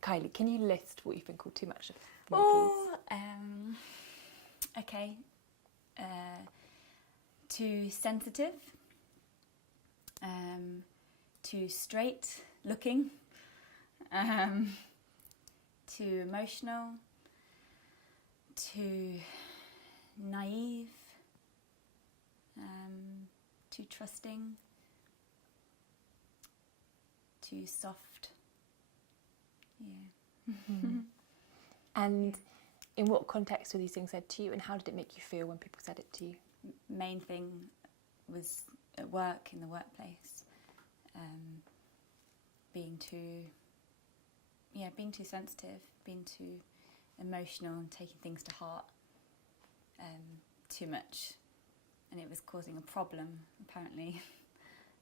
Kylie, can you list what you've been called too much of? Okay. Too sensitive, too straight looking, too emotional, too naive, too trusting, too soft. Yeah. And in what context were these things said to you, and how did it make you feel when people said it to you? Main thing was at work, in the workplace, being too sensitive, being too emotional and taking things to heart too much, and it was causing a problem apparently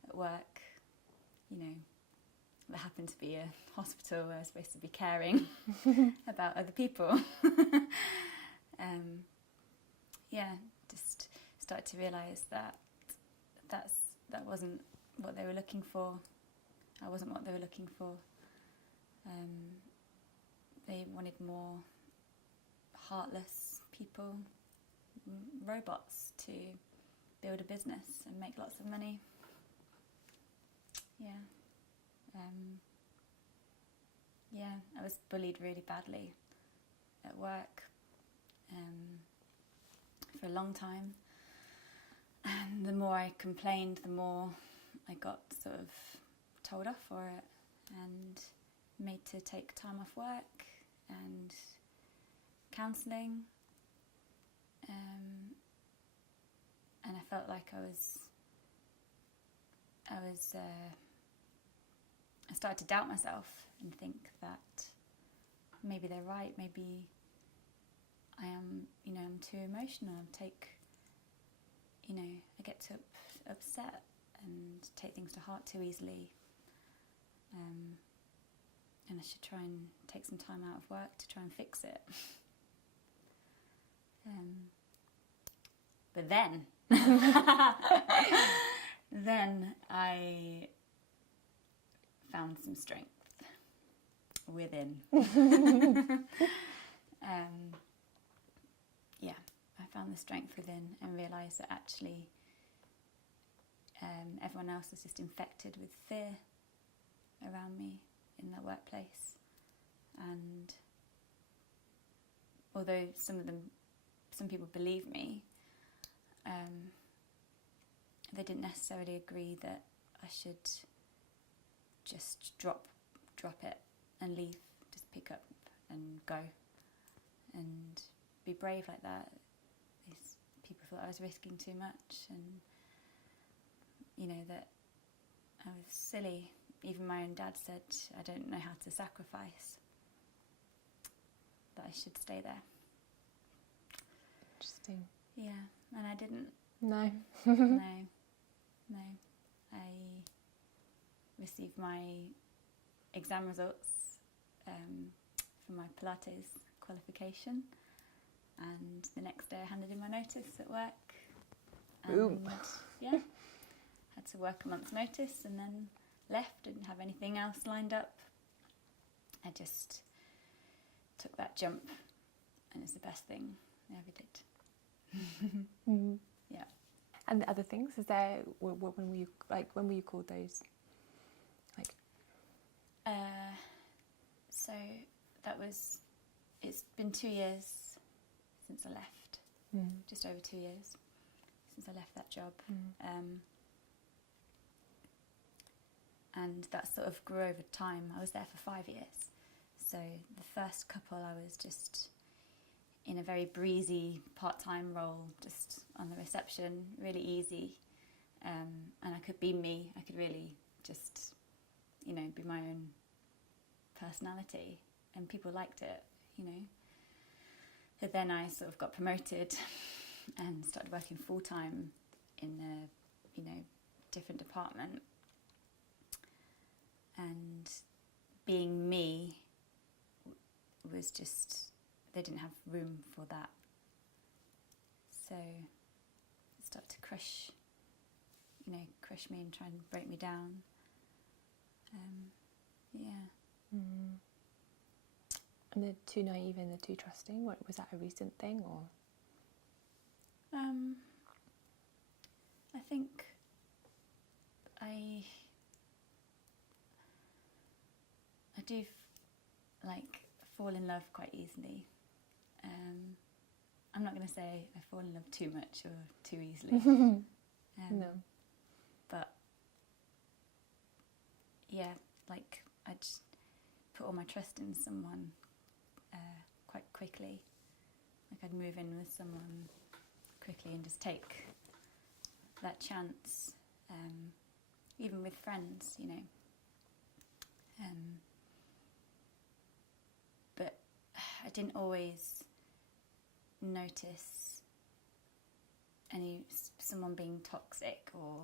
at work. You know, there happened to be a hospital where I was supposed to be caring about other people. Just started to realise that wasn't what they were looking for. I wasn't what they were looking for. They wanted more heartless people, robots, to build a business and make lots of money. I was bullied really badly at work for a long time, and the more I complained, the more I got sort of told off for it and made to take time off work and counselling, and I felt like I started to doubt myself and think that maybe they're right, maybe I am, I'm too emotional, I get too upset and take things to heart too easily, and I should try and take some time out of work to try and fix it. But then, then I found some strength within. I found the strength within and realised that actually everyone else was just infected with fear around me in the workplace. And although some people believe me, they didn't necessarily agree that I should just drop it and leave, just pick up and go and be brave like that. These people thought I was risking too much, and that I was silly. Even my own dad said I don't know how to sacrifice, that I should stay there. Interesting. Yeah, and I didn't. No. No. I received my exam results for my Pilates qualification, and the next day I handed in my notice at work. Boom. Yeah, had to work a month's notice and then left. Didn't have anything else lined up. I just took that jump, and it's the best thing I ever did. Yeah. And the other things, is there, when were you called those? So it's been 2 years since I left, just over 2 years since I left that job. And that sort of grew over time. I was there for 5 years. So the first couple I was just in a very breezy part-time role, just on the reception, really easy. And I could be me. I could really just, be my own personality, and people liked it, But then I sort of got promoted and started working full-time in a, different department. And being me was just, they didn't have room for that. So it started to crush me and try and break me down. And the too naive and the too trusting, what, was that a recent thing or? I think I do like fall in love quite easily. I'm not going to say I fall in love too much or too easily. No. But yeah, like I just put all my trust in someone quite quickly. Like I'd move in with someone quickly and just take that chance, even with friends, you know. But I didn't always notice someone being toxic or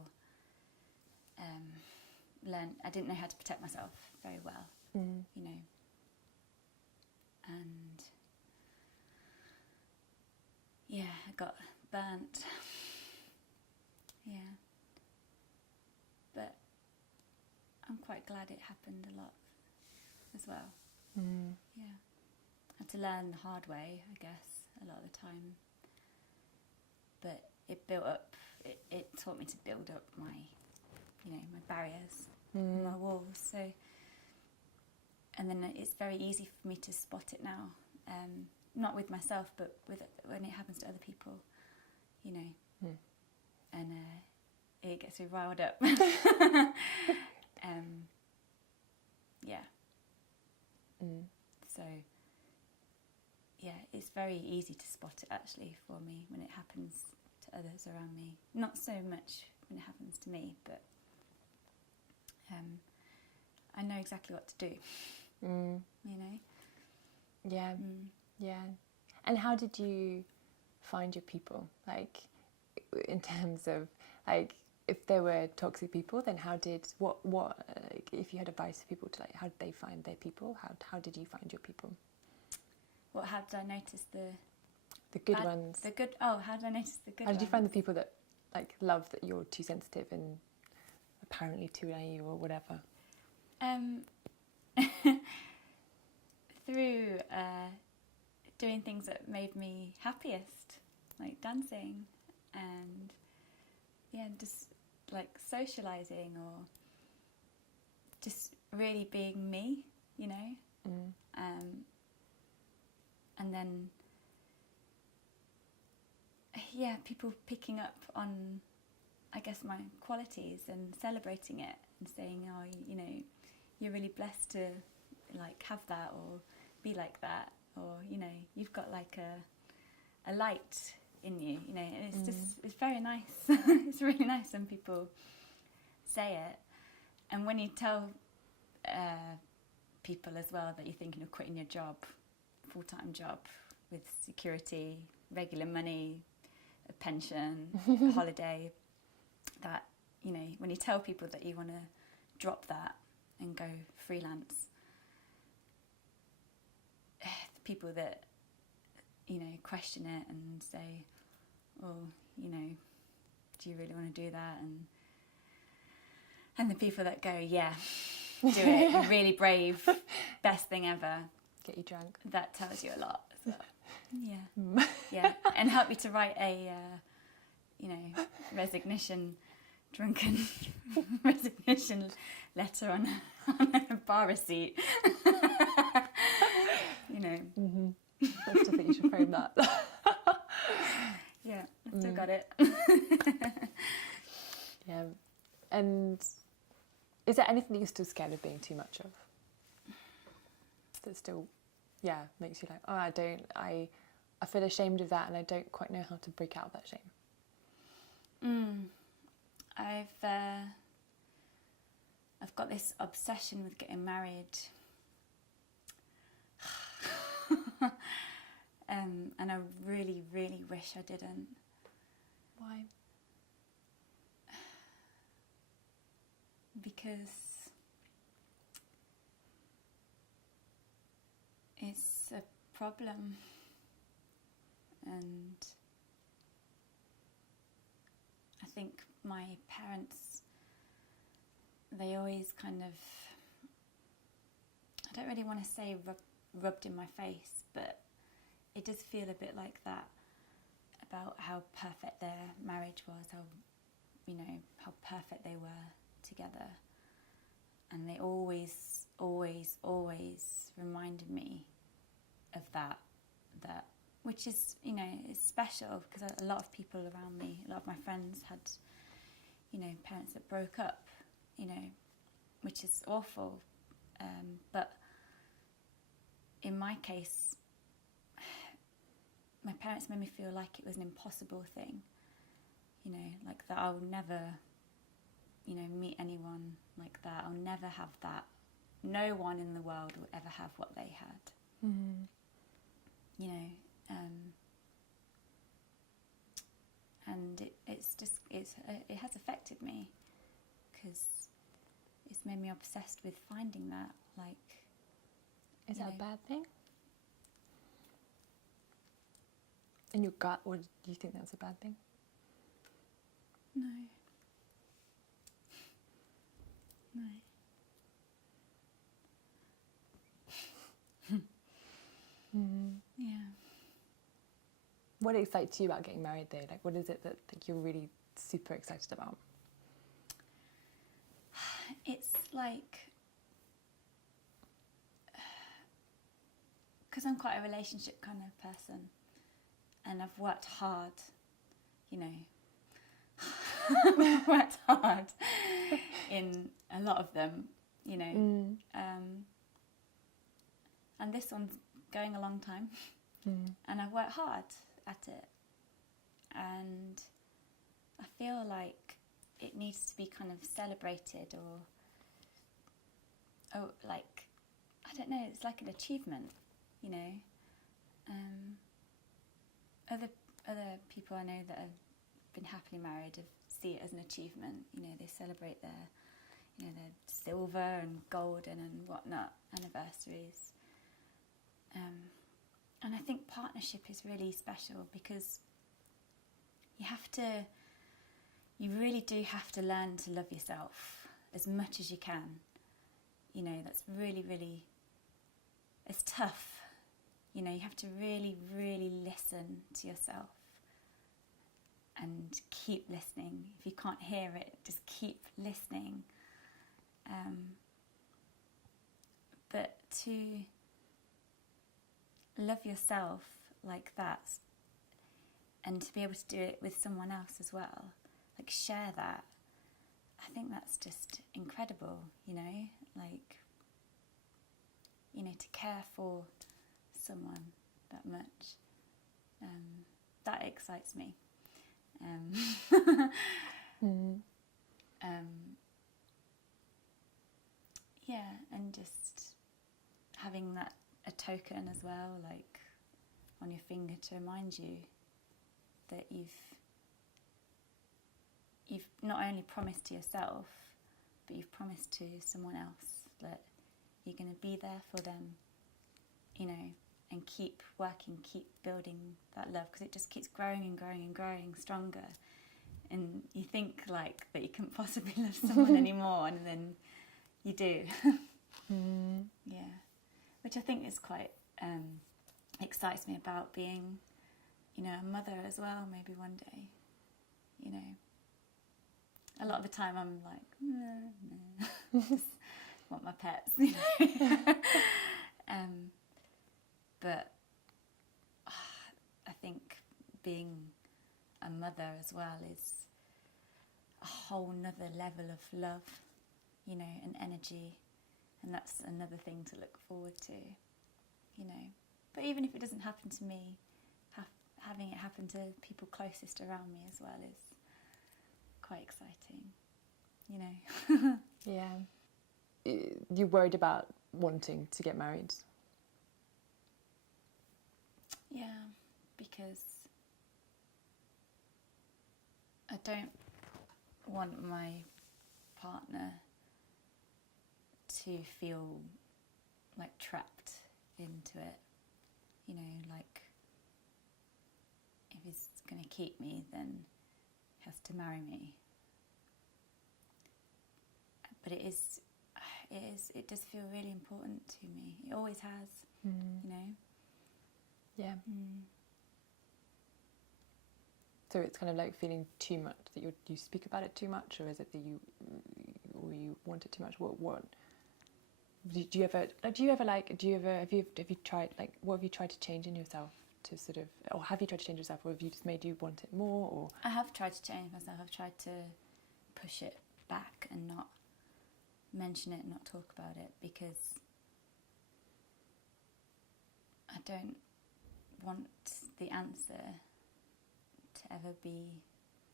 I didn't know how to protect myself very well, you know. And yeah, I got burnt. Yeah. But I'm quite glad it happened a lot as well. Yeah. I had to learn the hard way, I guess, a lot of the time. But it built up, it taught me to build up my, you know, my barriers, my walls. So, and then it's very easy for me to spot it now. Not with myself, but when it happens to other people, you know. And it gets me riled up. Yeah. So, yeah, it's very easy to spot it actually for me when it happens to others around me. Not so much when it happens to me, but I know exactly what to do. You know? Yeah. Yeah. And how did you find your people? Like, in terms of, like, if there were toxic people, then what if you had advice for people to, like, how did they find their people? How did you find your people? What, how did I notice the good ones? The good, oh, how did I notice the good ones? How did you find the people that, like, love that you're too sensitive and apparently too naive or whatever? Through doing things that made me happiest, like dancing and just like socialising or just really being me, you know. And then people picking up on, I guess, my qualities and celebrating it and saying, oh, you know, you're really blessed to like have that or be like that, or, you know, you've got like a light in you, you know. And it's just, it's very nice. It's really nice when people say it. And when you tell people as well that you're thinking of quitting your job, full-time job with security, regular money, a pension, a holiday, that, you know, when you tell people that you want to drop that and go freelance, the people that, you know, question it and say, oh, you know, do you really want to do that? And the people that go, yeah, do it, you're really brave, best thing ever. Get you drunk. That tells you a lot as well. Yeah. Yeah. And help you to write a, you know, drunken resignation letter on a bar receipt. You know. I still think you should frame that. Yeah, I still got it. Yeah. And is there anything that you're still scared of being too much of? That still, makes you like, oh, I feel ashamed of that and I don't quite know how to break out of that shame. I've got this obsession with getting married. And I really, really wish I didn't. Why? Because it's a problem, and I think my parents, they always kind of, I don't really want to say rubbed in my face, but it does feel a bit like that about how perfect their marriage was, how perfect they were together. And they always, always, always reminded me of that, which is, is special, because a lot of people around me, a lot of my friends had, parents that broke up, which is awful. But in my case, my parents made me feel like it was an impossible thing, like that I would never, meet anyone like that. I'll never have that. No one in the world will ever have what they had. Mm-hmm. And it has affected me, because it's made me obsessed with finding that. Like, is that a bad thing? In your gut, or do you think that's a bad thing? No. Mm-hmm. Yeah. What excites you about getting married, though? Like, what is it that you're really super excited about? It's like, because I'm quite a relationship kind of person, and I've worked hard, I've worked hard in a lot of them, and this one's going a long time, and I've worked hard at it, and I feel like it needs to be kind of celebrated, or like, I don't know, it's like an achievement, Other people I know that have been happily married see it as an achievement. They celebrate their, their silver and golden and whatnot anniversaries. And I think partnership is really special, because you really do have to learn to love yourself as much as you can. That's really, really, it's tough. You have to really, really listen to yourself and keep listening. If you can't hear it, just keep listening. But to love yourself like that, and to be able to do it with someone else as well, like share that, I think that's just incredible, like, to care for someone that much, that excites me. Yeah, and just having that a token as well, like on your finger, to remind you that you've not only promised to yourself, but you've promised to someone else that you're going to be there for them, and keep working, keep building that love, because it just keeps growing and growing and growing stronger. And you think like that you can't possibly love someone anymore, and then you do. Yeah, which I think is quite excites me about being, a mother as well. Maybe one day, a lot of the time I'm like, just want my pets, but I think being a mother as well is a whole nother level of love, and energy, and that's another thing to look forward to, But even if it doesn't happen to me, having it happen to people closest around me as well is quite exciting, Yeah. You worried about wanting to get married? Yeah, because I don't want my partner to feel like trapped into it, like if he's going to keep me, then he has to marry me. But it does feel really important to me. always has, you know. Yeah. So it's kind of like feeling too much, that you speak about it too much, or is it that you want it too much? What do you ever have you tried, like, what have you tried to change in yourself to sort of, or have you tried to change yourself, or have you just made you want it more? Or I have tried to change myself. I've tried to push it back and not mention it, not talk about it, because I don't want the answer to ever be,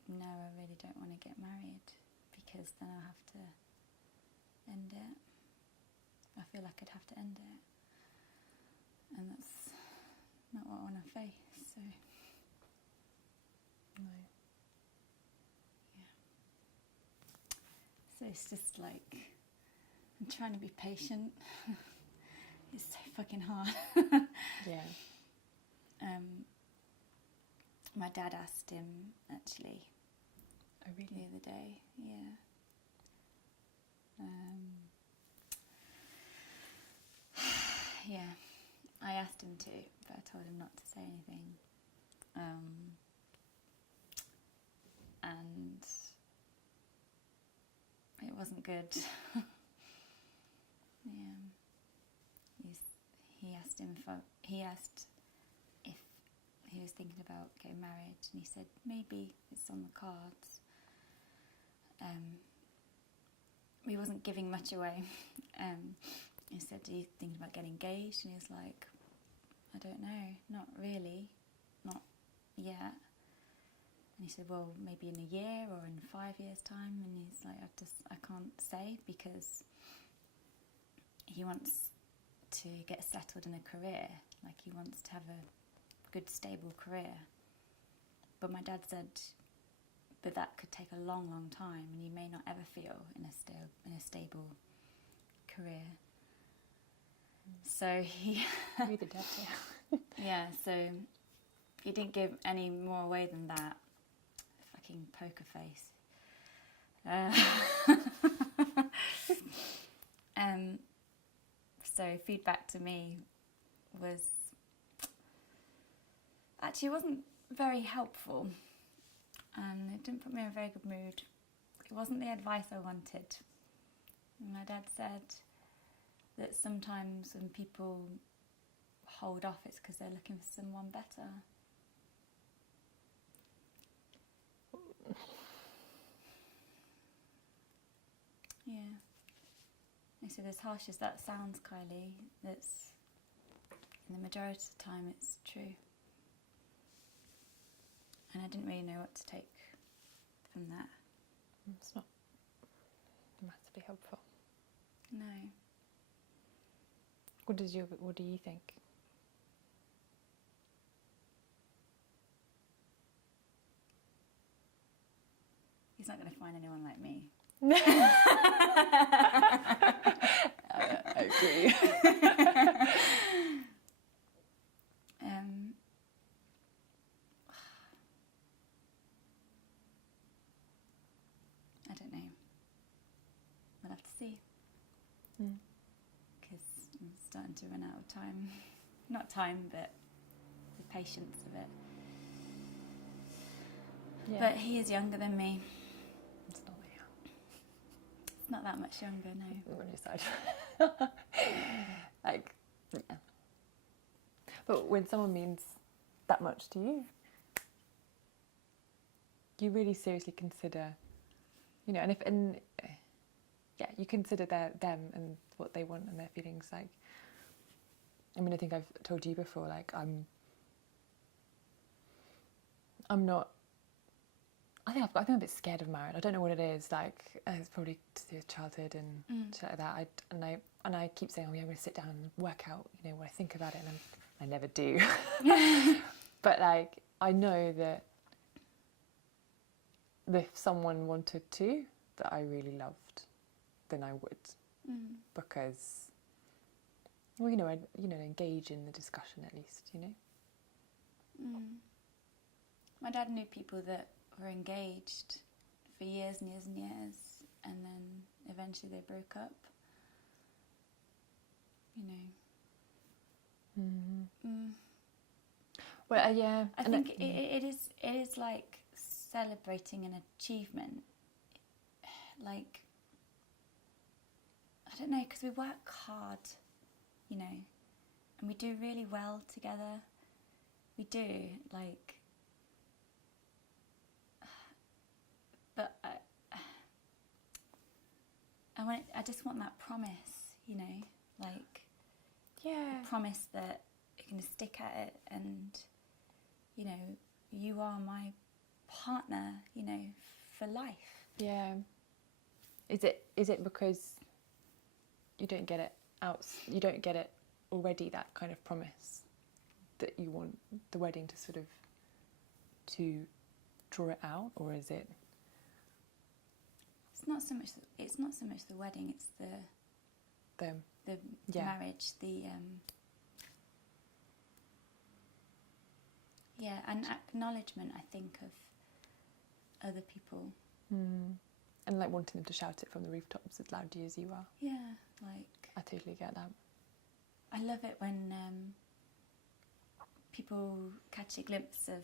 no, I really don't want to get married, because then I'll have to end it. I feel like I'd have to end it, and that's not what I want to face. So no. Yeah. So it's just like, I'm trying to be patient. It's so fucking hard. Yeah. My dad asked him, actually, Oh, really? the other day. Yeah. Yeah, I asked him to, but I told him not to say anything. And it wasn't good. Yeah. He asked if he was thinking about getting married, and he said maybe it's on the cards. He wasn't giving much away. He said, "Are you thinking about getting engaged?" And he was like, "I don't know, not really, not yet." And he said, "Well, maybe in a year or in 5 years' time." And he's like, I can't say, because he wants to get settled in a career. Like, he wants to have a good, stable career. But my dad said, but that could take a long, long time, and you may not ever feel in a stable career. So he... Be the dad, yeah. Yeah, so he didn't give any more away than that. Fucking poker face. So feedback to me was... Actually, it wasn't very helpful. And it didn't put me in a very good mood. It wasn't the advice I wanted. And my dad said that sometimes when people hold off, it's because they're looking for someone better. Yeah. He said, as harsh as that sounds, Kylie, that's, in the majority of the time, it's true. And I didn't really know what to take from that. It's not massively helpful. No. What do you think? He's not going to find anyone like me. I agree. I don't know. We'll have to see. Because I'm starting to run out of time. Not time, but the patience of it. Yeah. But he is younger than me. It's not young. It's not that much younger, no. On your side. Like, yeah. But when someone means that much to you, you really seriously consider, you know, you consider them and what they want and their feelings. Like, I mean, I think I've told you before, like, I'm not. I think I'm a bit scared of marriage. I don't know what it is. Like, it's probably to do with childhood and shit like that. And I keep saying, oh yeah, I'm going to sit down and work out, you know, what I think about it, and I never do. But like, I know that if someone wanted to, that I really loved, then I would, because, well, engage in the discussion at least, you know. My dad knew people that were engaged for years and years and years, and then eventually they broke up. You know, Well, yeah. I think it is like celebrating an achievement. Like, I don't know, because we work hard, you know, and we do really well together. We do, like, but I just want that promise, you know, like, yeah, promise that you're going to stick at it, and, you know, you are my partner, you know, for life. Yeah. Is it because you don't get it out? You don't get it already, that kind of promise, that you want the wedding to sort of to draw it out, or is it? It's not so much the wedding. It's the yeah. marriage. And acknowledgement, I think, of other people. Mm. And like wanting them to shout it from the rooftops as loudly as you are. Yeah, like, I totally get that. I love it when people catch a glimpse of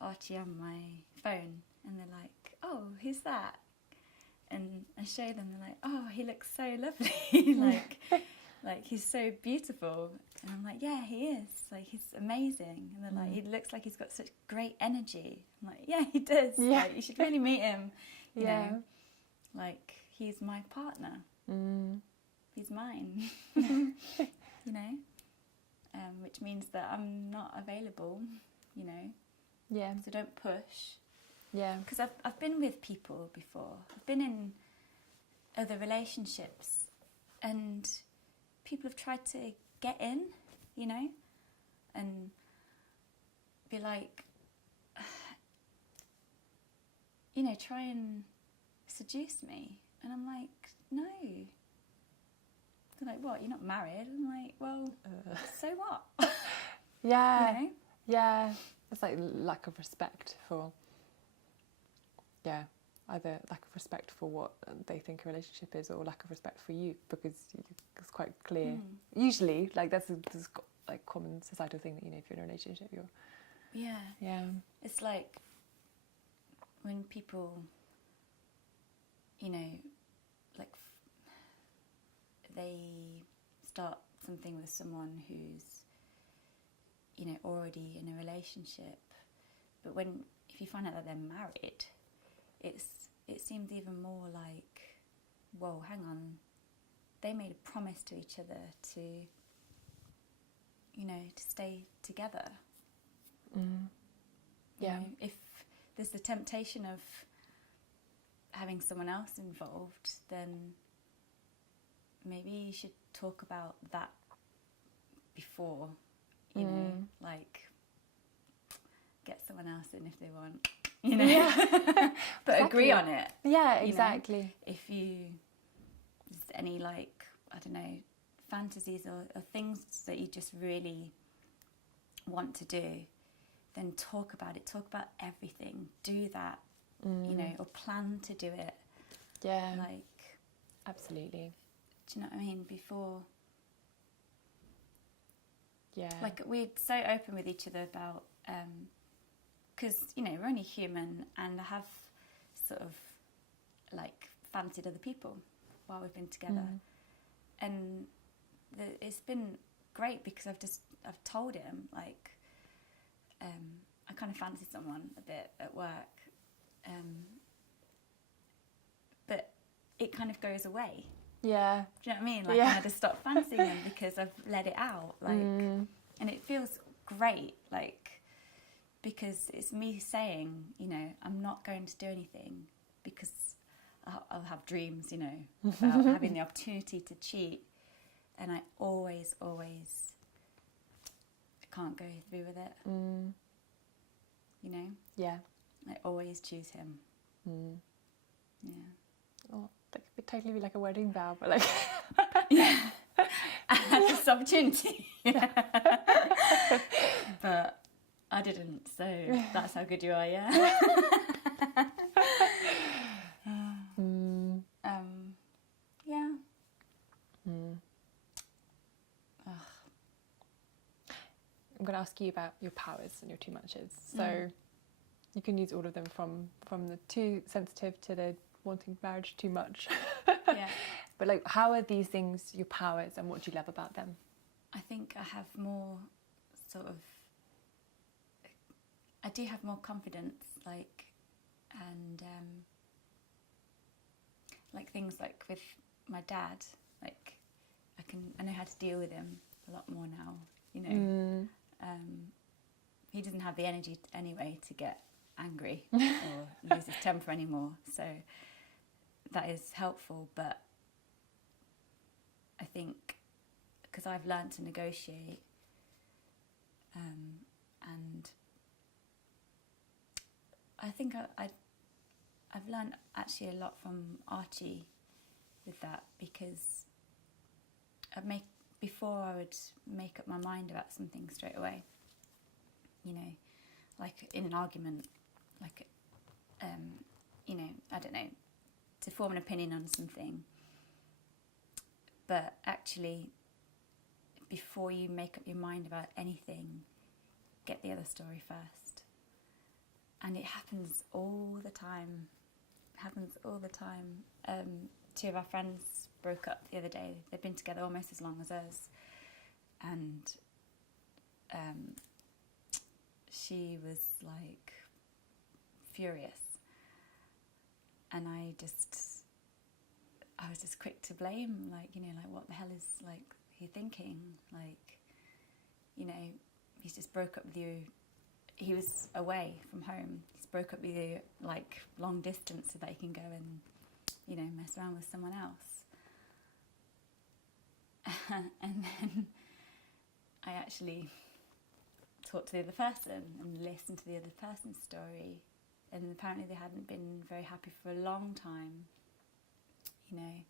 Archie on my phone and they're like, "Oh, who's that?" And I show them, they're like, "Oh, he looks so lovely." like he's so beautiful. And I'm like, "Yeah, he is. Like, he's amazing." And they're like, "He looks like he's got such great energy." I'm like, "Yeah, he does. Yeah. Like, you should really meet him." You Yeah. know, like, he's my partner. He's mine. You know, which means that I'm not available. You know. Yeah. So don't push. Yeah. Because I've been with people before. I've been in other relationships, and people have tried to get in, you know, and be like, you know, try and seduce me. And I'm like, no. They're like, "What, you're not married?" I'm like, "Well, so what?" Yeah. You know? Yeah. It's like lack of respect for, either lack of respect for what they think a relationship is, or lack of respect for you, because it's quite clear. Usually, like, that's like common societal thing that, you know, if you're in a relationship, you're... Yeah. It's like when people, you know, like, they start something with someone who's, you know, already in a relationship, but if you find out that they're married, it seems even more like, whoa, hang on, they made a promise to each other to, you know, to stay together. Yeah. You know, if there's the temptation of having someone else involved, then maybe you should talk about that before, you know, like, get someone else in if they want, you know. Yeah. But Exactly. agree on it. Yeah, you exactly. know. If there's any, like, I don't know, fantasies or things that you just really want to do, then talk about it. Talk about everything. Do that, you know, or plan to do it. Yeah. Like, absolutely. do you know what I mean? Before, Yeah. like, we're so open with each other about, because, you know, we're only human, and I have sort of, like, fancied other people while we've been together. And it's been great because I've told him, like, I kind of fancy someone a bit at work, but it kind of goes away. Yeah. Do you know what I mean? Like, I just stop fancying them because I've let it out, like, and it feels great, like, because it's me saying, you know, I'm not going to do anything, because I'll have dreams, you know, about having the opportunity to cheat, and I always can't go through with it. You know? Yeah. I always choose him. Yeah. Oh, that could totally be like a wedding vow, but like... Yeah. I had this opportunity. But I didn't, so that's how good you are, yeah? Yeah. I'm going to ask you about your powers and your too muches. So you can use all of them from the too sensitive to the wanting marriage too much. Yeah. But like, how are these things your powers, and what do you love about them? I think I have more I do have more confidence, like, and like things like with my dad, like I know how to deal with him a lot more now, you know. He doesn't have the energy anyway to get angry or lose his temper anymore, so that is helpful. But I think because I've learned to negotiate, and I think I've learned actually a lot from Archie with that, because before I would make up my mind about something straight away, you know, like in an argument, like, you know, I don't know, to form an opinion on something. But actually, before you make up your mind about anything, get the other story first. And it happens all the time. Two of our friends broke up the other day. They've been together almost as long as us. And she was like furious. And I was just quick to blame, like, you know, like, what the hell is, like, he thinking? Like, you know, he's just broke up with you. He was away from home. He's broke up with you, like, long distance so that he can go and, you know, mess around with someone else. And then I actually talked to the other person and listened to the other person's story. And apparently they hadn't been very happy for a long time, you know,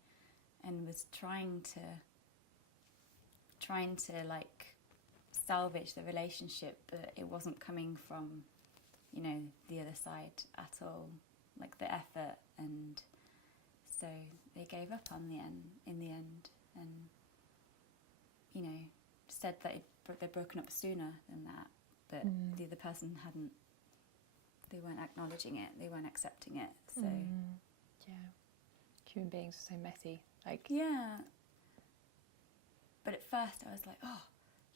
and was trying to like salvage the relationship, but it wasn't coming from, you know, the other side at all, like the effort. And so they gave up in the end, and, you know, said that they'd broken up sooner than that, but the other person hadn't. They weren't acknowledging it. They weren't accepting it. So yeah, human beings are so messy. Like, yeah. But at first I was like, oh,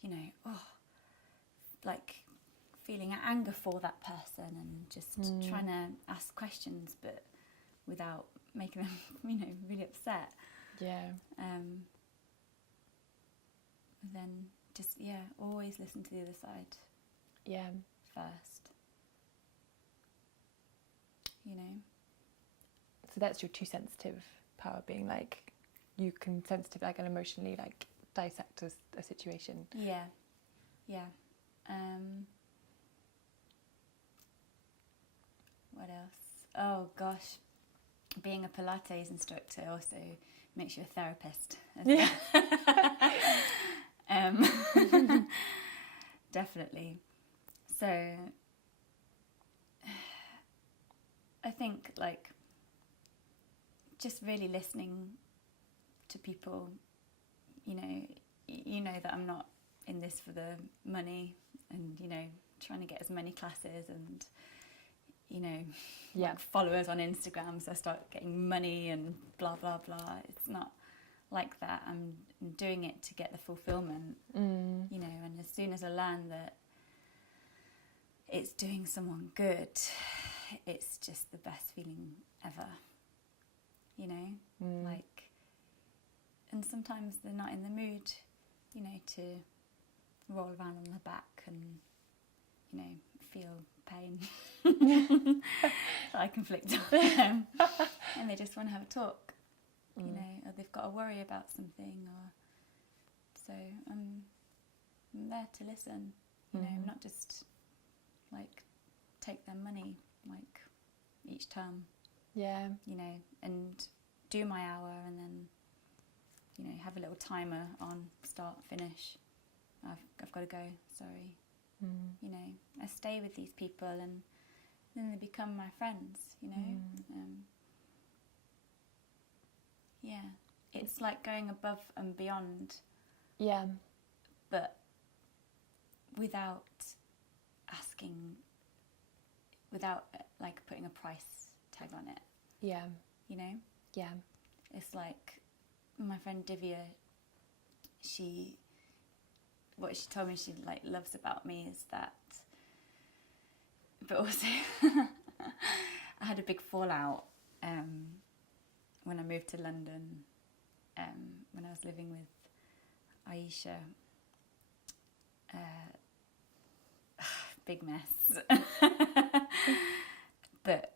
you know, like feeling anger for that person and just trying to ask questions, but without making them, you know, really upset. Yeah. Then just, yeah, always listen to the other side. Yeah. First. You know. So that's your too sensitive power, being like, you can sensitive, like, and emotionally, like, dissect a situation. Yeah. What else? Oh gosh, being a Pilates instructor also makes you a therapist. Yeah. Definitely. So I think, like, just really listening to people, you know that I'm not in this for the money, and, you know, trying to get as many classes and, you know, like followers on Instagram, so I start getting money and blah blah blah. It's not like that. I'm doing it to get the fulfillment, you know, and as soon as I learn that it's doing someone good, it's just the best feeling ever, you know. Like, and sometimes they're not in the mood, you know, to roll around on their back and, you know, feel pain that I conflict on them, and they just want to have a talk, you know, or they've got a worry about something, or so I'm there to listen, you know, not just like take their money like each term, you know, and do my hour and then, you know, have a little timer on start finish. I've got to go, sorry. You know, I stay with these people and then they become my friends, you know. Yeah, it's like going above and beyond. Yeah. But without asking, without like putting a price tag on it. Yeah. You know? Yeah. It's like my friend Divya, what she told me she like loves about me is that, but also I had a big fallout when I moved to London, when I was living with Aisha. Big mess. But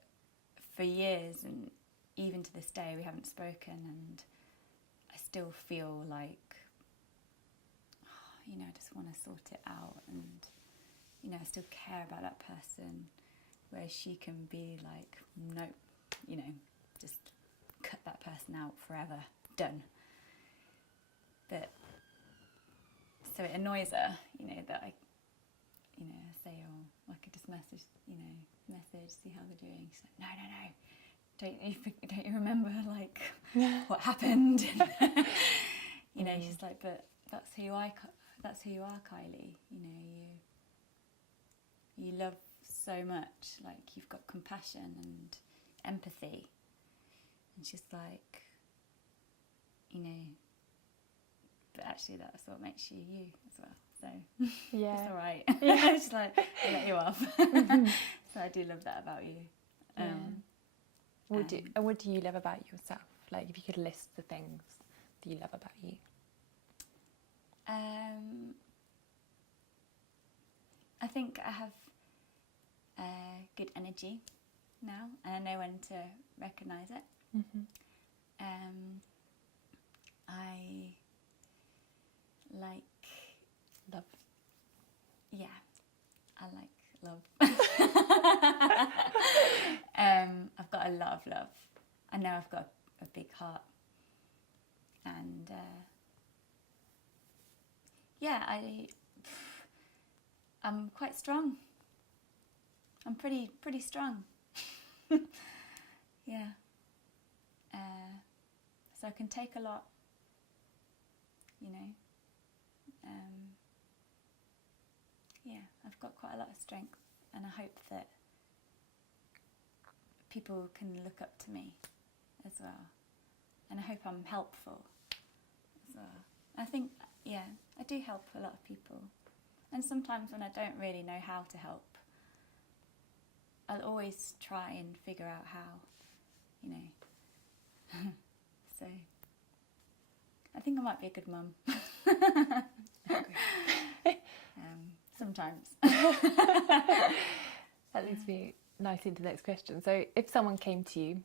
for years, and even to this day, we haven't spoken, and I still feel like, you know, I just want to sort it out, and, you know, I still care about that person, where she can be like, nope, you know, just cut that person out forever, done. But, so it annoys her, you know, that I, you know, I say, oh, I could just message, see how they're doing. She's like, no, don't you remember, like, what happened? You know, she's like, but that's who you are, Kylie. You know, you love so much, like, you've got compassion and empathy. And she's like, you know, but actually that's what makes you you as well. So yeah, it's all right. Yeah. She's like, I let you off. So I do love that about you. What do you love about yourself? Like, if you could list the things that you love about you. I think I have good energy now, and I know when to recognise it. I like love. Yeah, I like love. I've got a lot of love. I know I've got a big heart, and yeah, I'm quite strong. I'm pretty strong. Yeah. So I can take a lot, you know. Yeah, I've got quite a lot of strength, and I hope that people can look up to me as well, and I hope I'm helpful as well. I think, yeah, I do help a lot of people, and sometimes when I don't really know how to help, I'll always try and figure out how, you know. So I think I might be a good mum. Sometimes. That leads me nicely into the next question. So if someone came to you,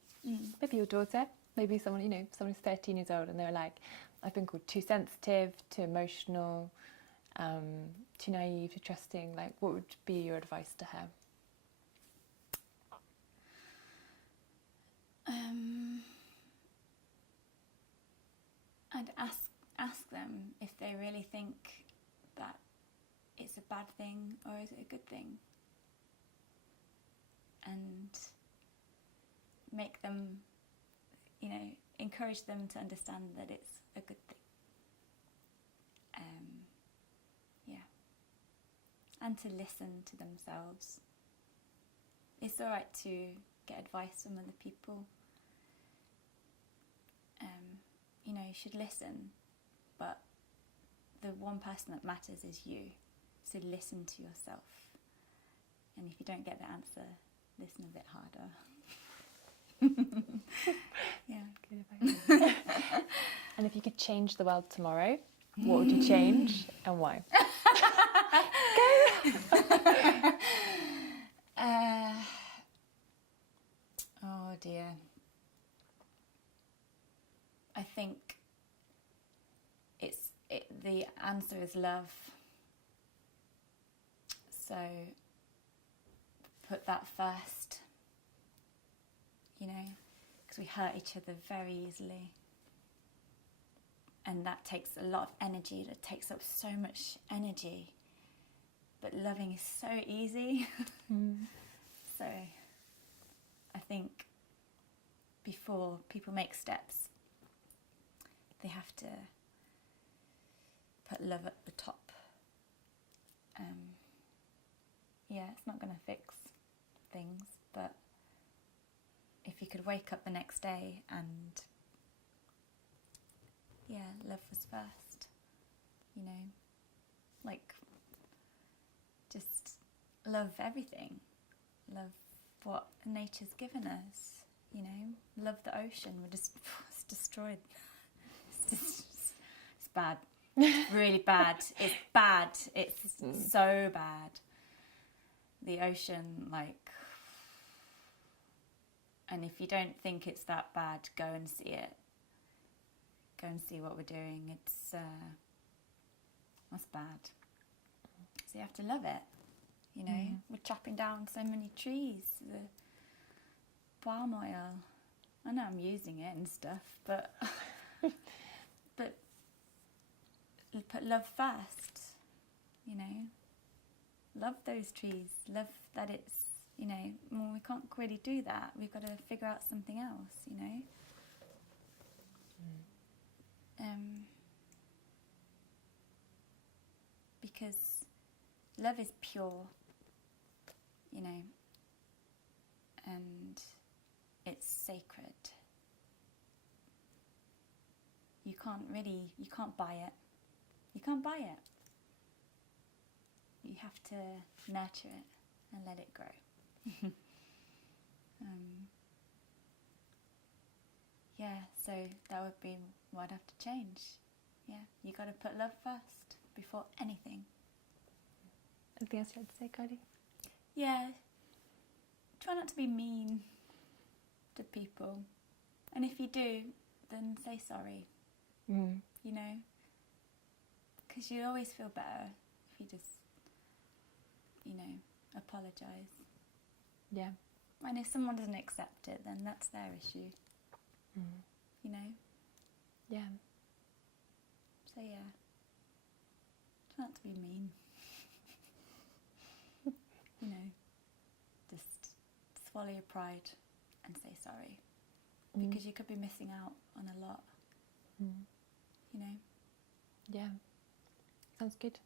maybe your daughter, maybe someone, you know, someone who's 13 years old, and they're like, I've been called too sensitive, too emotional, too naive, too trusting, like, what would be your advice to her? I'd ask them if they really think that it's a bad thing or is it a good thing, and make them, you know, encourage them to understand that it's a good thing. Yeah, and to listen to themselves. It's all right to get advice from other people. You know, you should listen, but the one person that matters is you. So listen to yourself. And if you don't get the answer, listen a bit harder. Yeah. Good advice. And if you could change the world tomorrow, what would you change and why? Oh dear. I think the answer is love. So put that first, you know, because we hurt each other very easily. And that takes a lot of energy, that takes up so much energy. But loving is so easy. So I think before people make steps, they have to put love at the top. it's not going to fix things, but if you could wake up the next day and, love was first, you know, like, just love everything, love what nature's given us, you know, love the ocean. We're just, it's destroyed. It's bad. Really bad. It's bad. It's so bad. The ocean, like, and if you don't think it's that bad, go and see it. Go and see what we're doing. It's that's bad. So you have to love it. You know, we're chopping down so many trees. The palm oil. I know I'm using it and stuff, but but put love first. You know, love those trees. Love that it's, you know, well, we can't really do that. We've got to figure out something else. You know. Because love is pure, you know, and it's sacred. You can't buy it. You can't buy it. You have to nurture it and let it grow. So that would be what I'd have to change. Yeah, you got to put love first before anything. Anything else you had to say, Kylie? Yeah, try not to be mean to people. And if you do, then say sorry. You know? Because you always feel better if you just, you know, apologise. Yeah. And if someone doesn't accept it, then that's their issue. You know? Yeah. So yeah, try not to be mean. You know, just swallow your pride and say sorry. Because you could be missing out on a lot. You know? Yeah. Sounds good.